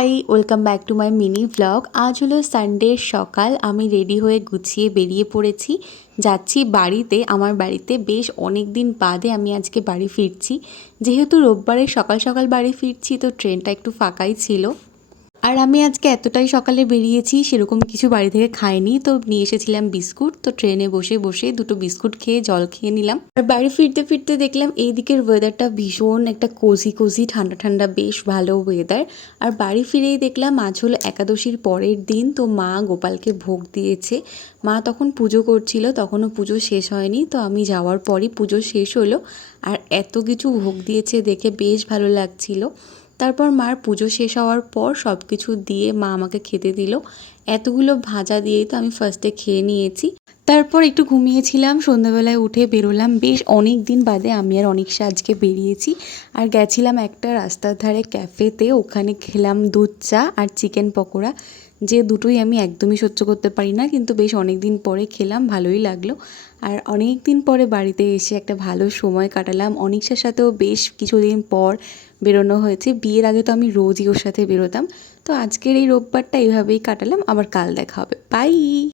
High, welcome back to my mini vlog. আজ হলো Sunday সকাল। আমি রেডি হয়ে গুছিয়ে বেরিয়ে পড়েছি, যাচ্ছি বাড়িতে। আমার বাড়িতে বেশ অনেক দিন বাদে আমি আজকে বাড়ি ফিরছি। যেহেতু রোববারে সকাল সকাল বাড়ি ফিরছি, তো ট্রেনটা একটু ফাঁকাই ছিল। আর আমি আজকে এতটাই সকালে বেরিয়েছি, সেরকম কিছু বাড়ি থেকে খাইনি, তো নিয়ে এসেছিলাম বিস্কুট। তো ট্রেনে বসে বসে দুটো বিস্কুট খেয়ে জল খেয়ে নিলাম। আর বাড়ি ফিরতে ফিরতে দেখলাম এই দিকের ওয়েদারটা ভীষণ একটা কোজি কোজি ঠান্ডা ঠান্ডা, বেশ ভালো ওয়েদার। আর বাড়ি ফিরেই দেখলাম আজ হলো একাদশীর পরের দিন, তো মা গোপালকে ভোগ দিয়েছে। মা তখন পুজো করছিল, তখনও পুজো শেষ হয়নি, তো আমি যাওয়ার পরই পুজো শেষ হলো। আর এত কিছু ভোগ দিয়েছে দেখে বেশ ভালো লাগছিল। তারপর মার পুজো শেষ হওয়ার পর সব কিছু দিয়ে মা আমাকে খেতে দিল। এতগুলো ভাজা দিয়েই তো আমি ফার্স্টে খেয়ে নিয়েছি। তারপর একটু ঘুমিয়েছিলাম, সন্ধ্যাবেলায় উঠে বেরোলাম। বেশ অনেক দিন বাদে আমি আর অনিশা আজকে বেরিয়েছি। আর গেছিলাম একটা রাস্তার ধারে ক্যাফেতে, ওখানে খেলাম দুধ চা আর চিকেন পকোড়া, যে দুটোই আমি একদমই সহ্য করতে পারি না, কিন্তু বেশ অনেক দিন পরে খেলাম, ভালোই লাগলো। আর অনেক দিন পরে বাড়িতে এসে একটা ভালো সময় কাটালাম। অনিশার সাথেও বেশ কিছুদিন পর বেরোনো হয়েছে। বিয়ের আগে তো আমি রোজই ওর সাথে বেরোতাম। তো আজকের এই রোববারটা এইভাবেই কাটালাম। আবার কাল দেখা হবে। বাই।